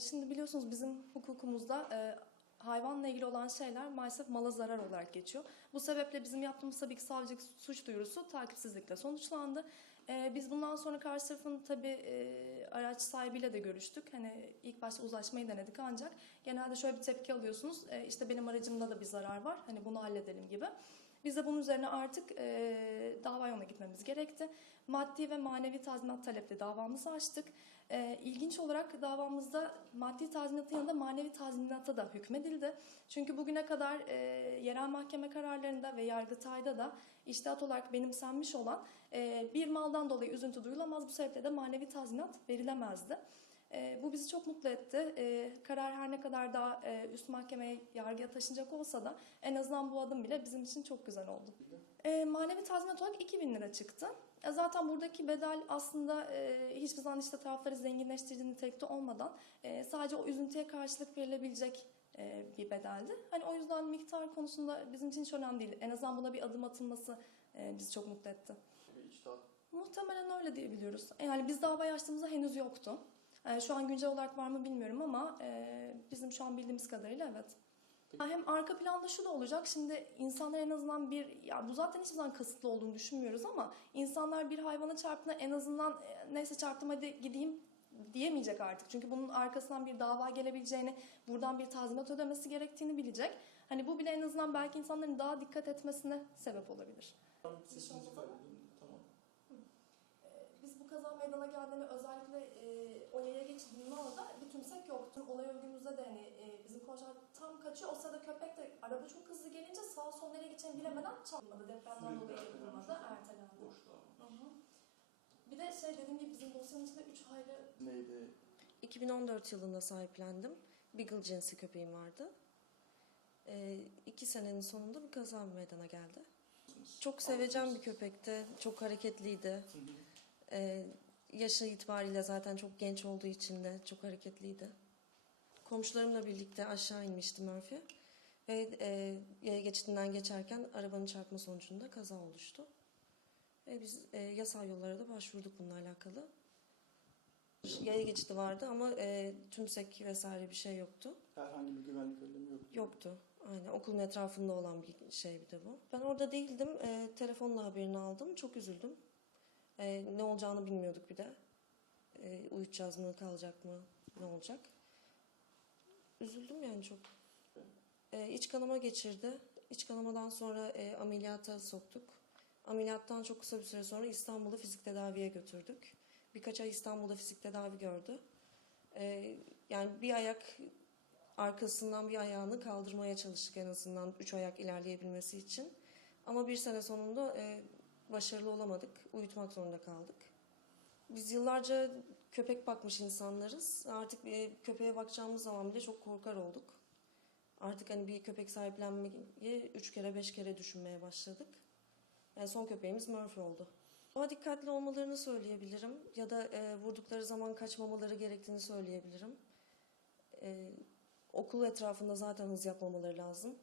şimdi biliyorsunuz bizim hukukumuzda e, hayvanla ilgili olan şeyler maalesef mala zarar olarak geçiyor. Bu sebeple bizim yaptığımız tabii ki savcılık suç duyurusu takipsizlikle sonuçlandı. E, biz bundan sonra karşı tarafın tabii e, araç sahibiyle de görüştük. Hani ilk başta uzlaşmayı denedik ancak genelde şöyle bir tepki alıyorsunuz. E, işte benim aracımda da bir zarar var. Hani bunu halledelim gibi. Biz de bunun üzerine artık e, gitmemiz gerekti. Maddi ve manevi tazminat talepli davamızı açtık. E, ilginç olarak davamızda maddi tazminatın yanında manevi tazminata da hükmedildi. Çünkü bugüne kadar e, yerel mahkeme kararlarında ve yargıtayda da iştahat olarak benimsenmiş olan e, bir maldan dolayı üzüntü duyulamaz. Bu sebeple de manevi tazminat verilemezdi. E, bu bizi çok mutlu etti. E, karar her ne kadar daha e, üst mahkemeye, yargıya taşınacak olsa da en azından bu adım bile bizim için çok güzel oldu. E, manevi tazminat olarak 2000 lira çıktı. E, zaten buradaki bedel aslında e, hiçbir zaman işte tarafları zenginleştirici nitelikte olmadan e, sadece o üzüntüye karşılık verilebilecek e, bir bedeldi. Hani o yüzden miktar konusunda bizim için hiç önemli değil. En azından buna bir adım atılması e, bizi çok mutlu etti. İçtihat Muhtemelen öyle diyebiliyoruz. Yani biz davayı açtığımızda henüz yoktu. Yani şu an güncel olarak var mı bilmiyorum ama e, bizim şu an bildiğimiz kadarıyla evet. Hem arka planda şu da olacak. Şimdi insanlar en azından bir, ya bu zaten hiçbir zaman kasıtlı olduğunu düşünmüyoruz ama insanlar bir hayvana çarptığında en azından e, neyse çarptım hadi gideyim diyemeyecek artık. Çünkü bunun arkasından bir dava gelebileceğini, buradan bir tazminat ödemesi gerektiğini bilecek. Hani bu bile en azından belki insanların daha dikkat etmesine sebep olabilir. sesinizi kaydedin. Tamam. Ee, Biz bu kaza meydana geldiğinde özellikle e, o yaya geçidinin orada bir tümsek yoktu. Olay örgümüzde de hani e, bizim konuşan tam kaçıyor. O sırada köpek de araba çok hızlı gelince sağ sol nereye geçeceğini bilemeden çarpmadı. Depremden dolayı yapılmadı, ertelendi. Hı hı. Bir de şey dediğim gibi bizim dosyanın içinde üç ayrı Neydi? 2014 yılında sahiplendim. Beagle cinsi köpeğim vardı. Ee, iki senenin sonunda bir kaza meydana geldi. Çok sevecen bir köpekti. Çok hareketliydi. Ee, yaşı itibariyle zaten çok genç olduğu için de çok hareketliydi. Komşularımla birlikte aşağı inmişti Murphy. Ve e, yaya geçidinden geçerken arabanın çarpma sonucunda kaza oluştu. Ve biz e, yasal yollara da başvurduk bununla alakalı. Yaya geçidi vardı ama e, tümsek vesaire bir şey yoktu. Herhangi bir güvenlik önlemi yoktu. Yoktu. Aynen okulun etrafında olan bir şey bir de bu. Ben orada değildim. E, telefonla haberini aldım. Çok üzüldüm. E, ne olacağını bilmiyorduk bir de. E, uyutacağız mı, kalacak mı, ne olacak? Üzüldüm yani çok. E, iç kanama geçirdi. İç kanamadan sonra e, ameliyata soktuk. Ameliyattan çok kısa bir süre sonra İstanbul'a fizik tedaviye götürdük. Birkaç ay İstanbul'da fizik tedavi gördü. E, yani bir ayak arkasından bir ayağını kaldırmaya çalıştık en azından üç ayak ilerleyebilmesi için. Ama bir sene sonunda e, başarılı olamadık. Uyutmak zorunda kaldık. Biz yıllarca köpek bakmış insanlarız. Artık e, köpeğe bakacağımız zaman bile çok korkar olduk. Artık hani bir köpek sahiplenmeyi üç kere beş kere düşünmeye başladık. Yani son köpeğimiz Murphy oldu. Daha dikkatli olmalarını söyleyebilirim ya da e, vurdukları zaman kaçmamaları gerektiğini söyleyebilirim. E, okul etrafında zaten hız yapmamaları lazım.